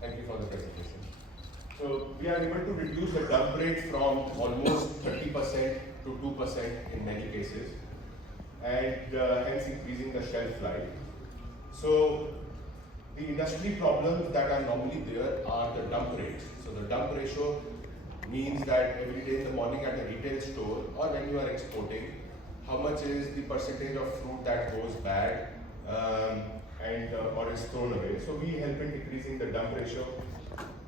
Thank you for the presentation. So we are able to reduce the dump rate from almost 30% to 2% in many cases, and hence increasing the shelf life. So the industry problems that are normally there are the dump rates. So the dump ratio means that every day in the morning at a retail store or when you are exporting, how much is the percentage of fruit that goes bad or is thrown away. So we help in decreasing the dump ratio,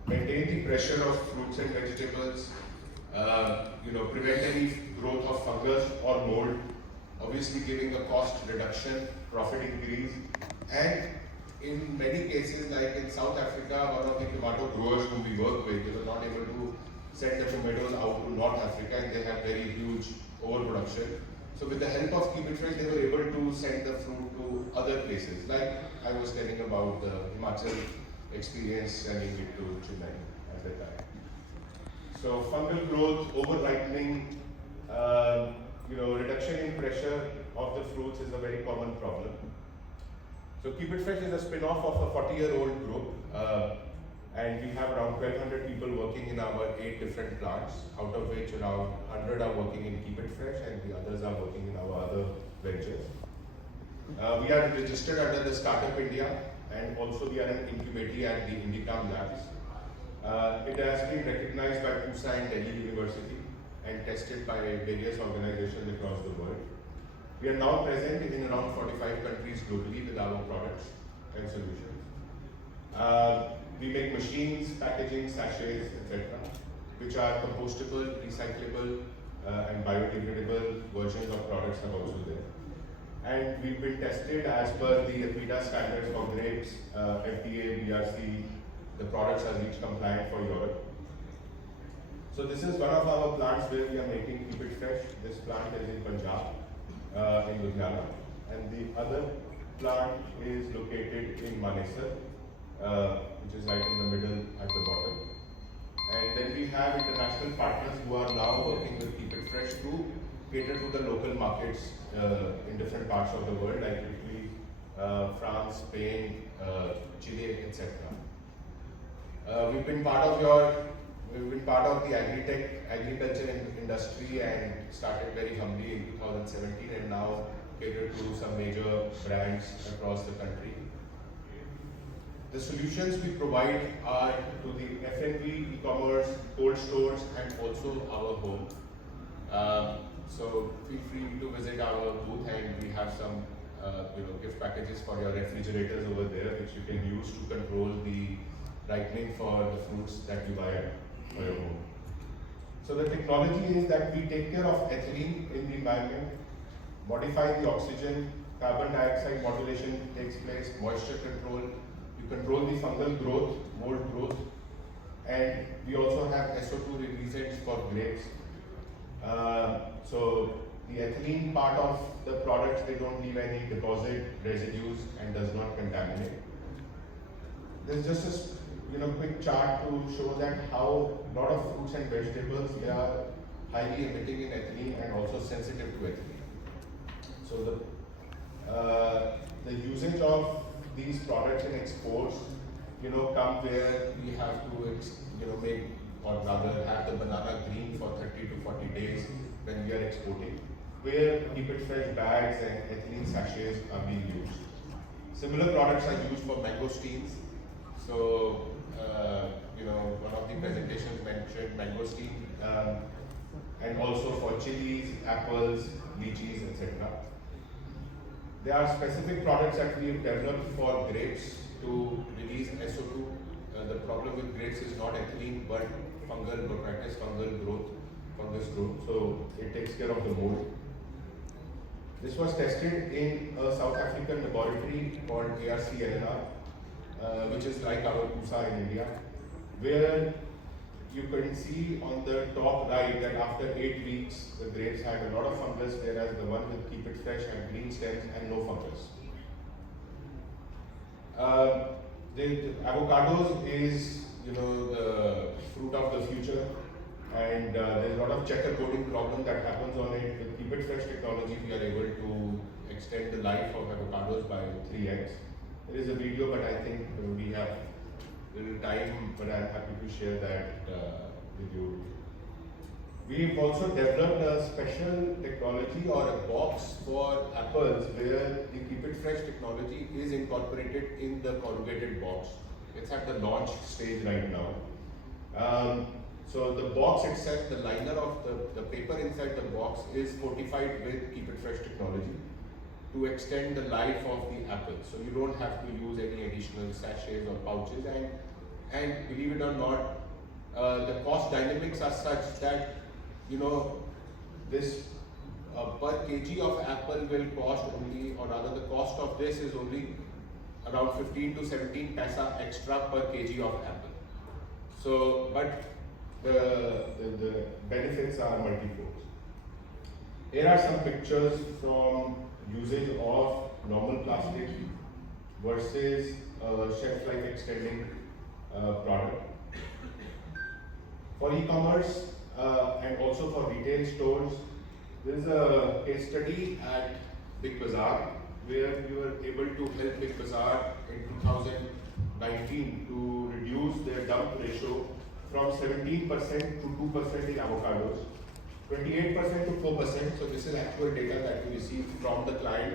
maintain the pressure of fruits and vegetables, prevent any growth of fungus or mold, obviously giving a cost reduction, profit increase, and in many cases, like in South Africa, one of the tomato growers whom we work with, they were not able to send the tomatoes out to North Africa and they have very huge overproduction. So with the help of Keep It Fresh, they were able to send the fruit to other places. Like I was telling about the Himachal experience sending it to Chennai at the time. So fungal growth, over-ripening, reduction in pressure of the fruits is a very common problem. So Keep It Fresh is a spin-off of a 40-year-old group, and we have around 1,200 people working in our 8 different plants, out of which around 100 are working in Keep It Fresh and the others are working in our other ventures. We are registered under the Startup India, and also we are an incubator at the Indicam Labs. It has been recognized by PUSA and Delhi University and tested by various organizations across the world. We are now present in around 45 countries globally with our products and solutions. We make machines, packaging, sachets, etc., which are compostable, recyclable, and biodegradable versions of products are also there. And we've been tested as per the EPIDA standards for grapes, FDA, BRC. The products are REACH compliant for Europe. So this is one of our plants where we are making Keep It Fresh. This plant is in Punjab, in Ludhiana, and the other plant is located in Manesar, which is right in the middle at the bottom. And then we have international partners who are now working with Keep It Fresh to cater to the local markets in different parts of the world, like Italy, France, Spain, Chile, etc. We've been part of the agriculture industry and started very humbly in 2017 and now cater to some major brands across the country. The solutions we provide are to the F&B, e-commerce, cold stores, and also our home. So feel free to visit our booth, and we have some gift packages for your refrigerators over there, which you can use to control the ripening for the fruits that you buy for your home. So the technology is that we take care of ethylene in the environment, modify the oxygen, carbon dioxide modulation takes place, moisture control, you control the fungal growth, mold growth, and we also have SO2 releasants for grapes. So the ethylene part of the products, they don't leave any deposit, residues, and does not contaminate. There's just a quick chart to show that how a lot of fruits and vegetables, they are highly emitting in ethylene and also sensitive to ethylene. So the usage of these products in exports, come where we have to make, or rather have the banana green for 30 to 40 days when we are exporting, where Keep It Fresh bags and ethylene sachets are being used. Similar products are used for mangosteens. So, one of the presentations mentioned mangosteen, and also for chilies, apples, lychees, etc. There are specific products that we have developed for grapes to release SO2. The problem with grapes is not ethylene, but fungal botrytis, fungus growth. So it takes care of the mold. This was tested in a South African laboratory called ARC-LNR, which is like our PUSA in India, where you can see on the top right that after 8 weeks, the grapes had a lot of fungus, whereas the one with Keep It Fresh had green stems and no fungus. The avocados is, the fruit of the future, and there's a lot of checker coating problem that happens on it. With Keep It Fresh technology, we are able to extend the life of avocados by 3x. There is a video, but I think we little time, but I'm happy to share that with you. We've also developed a special technology or a box for apples where the Keep It Fresh technology is incorporated in the corrugated box. It's at the launch stage right now. So the box itself, the liner of the paper inside the box is fortified with Keep It Fresh technology to extend the life of the apple. So you don't have to use any additional sachets or pouches, and believe it or not, the cost dynamics are such that this per kg of apple will cost only, or rather the cost of this is only around 15 to 17 paisa extra per kg of apple. So, but the benefits are multifold. Here are some pictures from usage of normal plastic versus shelf life extending product. For e-commerce and also for retail stores, there is a case study at Big Bazaar where we were able to help Big Bazaar in 2019 to reduce their dump ratio from 17% to 2% in avocados, 28% to 4%. So this is actual data that we received from the client,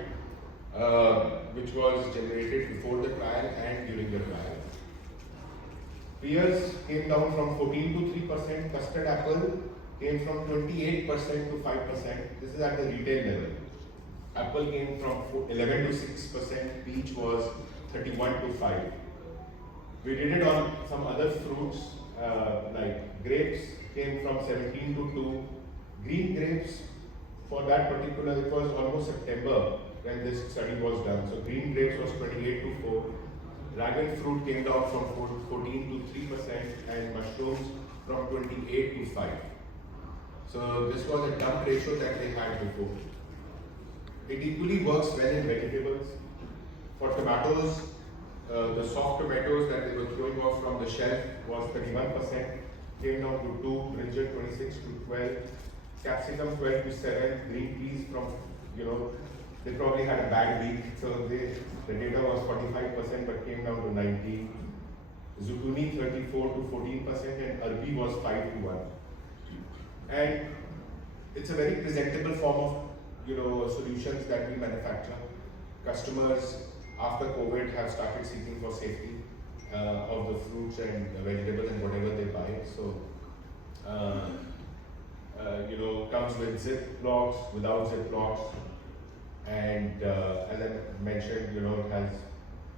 which was generated before the trial and during the trial. Pears came down from 14 to 3%, custard apple came from 28% to 5%. This is at the retail level. Apple came from 11 to 6%, peach was 31 to 5. We did it on some other fruits, like grapes came from 17 to 2. Green grapes, for that particular, it was almost September when this study was done. So green grapes was 28 to 4. Dragon fruit came down from 14 to 3%, and mushrooms from 28 to 5. So this was a dump ratio that they had before. It equally works well in vegetables. For tomatoes, the soft tomatoes that they were throwing off from the shelf was 31%, came down to 2, brinjal 26 to 12, capsicum 12 to 7, green peas from, they probably had a bad week, so the data was 45% but came down to 19. Zucchini 34 to 14%, and arbi was 5 to 1. And it's a very presentable form of solutions that we manufacture. Customers after COVID have started seeking for safety of the fruits and vegetables and whatever they buy. So comes with zip locks, without zip locks, and as I mentioned, it has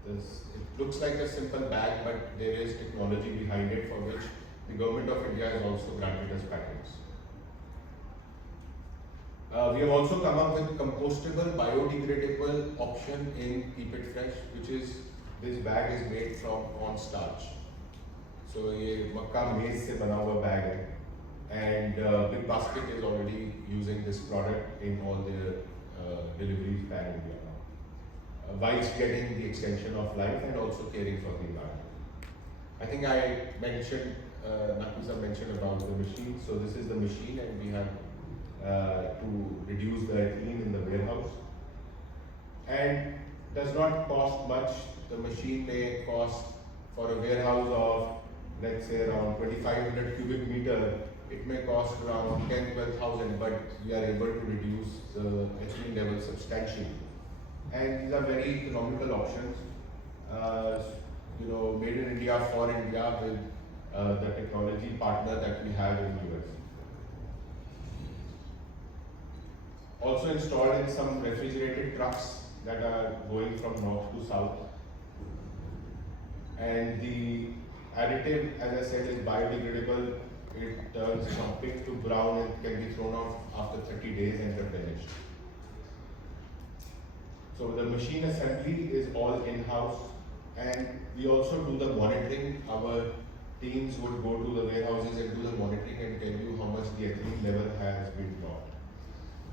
this. It looks like a simple bag, but there is technology behind it for which the government of India has also granted us patents. We have also come up with compostable, biodegradable option in Keep It Fresh, which is this bag is made from corn starch. So ये मक्का मेज से बना हुआ bag है, and Big Basket is already using this product in all their deliveries pan India now, whilst getting the extension of life and also caring for the environment. I think I mentioned, Nakusa mentioned about the machine. So this is the machine, and we have to reduce the ethylene in the warehouse, and does not cost much. The machine may cost for a warehouse of, let's say, around 2500 cubic meter, it may cost around 10-12,000, but we are able to reduce the ethylene level substantially. And these are very economical options, made in India for India with the technology partner that we have in the US. Also installed in some refrigerated trucks that are going from north to south. And the additive, as I said, is biodegradable. It turns from pink to brown and can be thrown off after 30 days and replenished. So the machine assembly is all in-house, and we also do the monitoring. Our teams would go to the warehouses and do the monitoring and tell you how much the ethylene level has been dropped.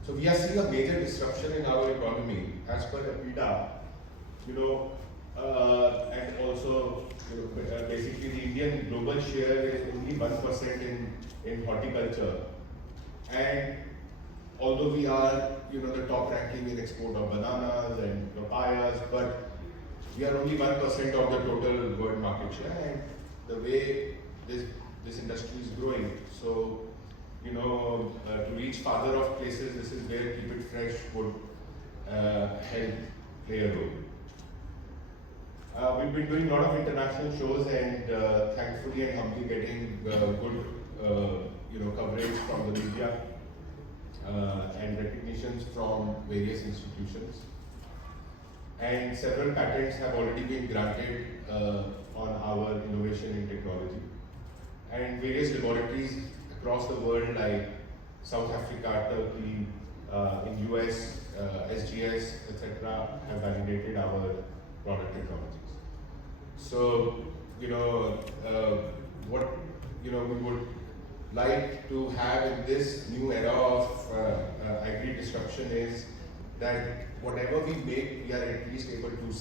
So we are seeing a major disruption in our economy as per APIDA, and also basically the Indian global share is only 1% in horticulture. And although we are the top ranking in export of bananas and papayas, but we are only 1% of the total world market share. And the way this industry is growing. So, to reach farther off places, this is where Keep It Fresh would help play a role. We've been doing a lot of international shows and thankfully and humbly getting good coverage from the media and recognitions from various institutions. And several patents have already been granted on our innovation in technology. And various laboratories across the world like South Africa, Turkey, in US, SGS, etc. have validated our product technologies. So, what we would like to have in this new era of agri disruption is that whatever we make, we are at least able to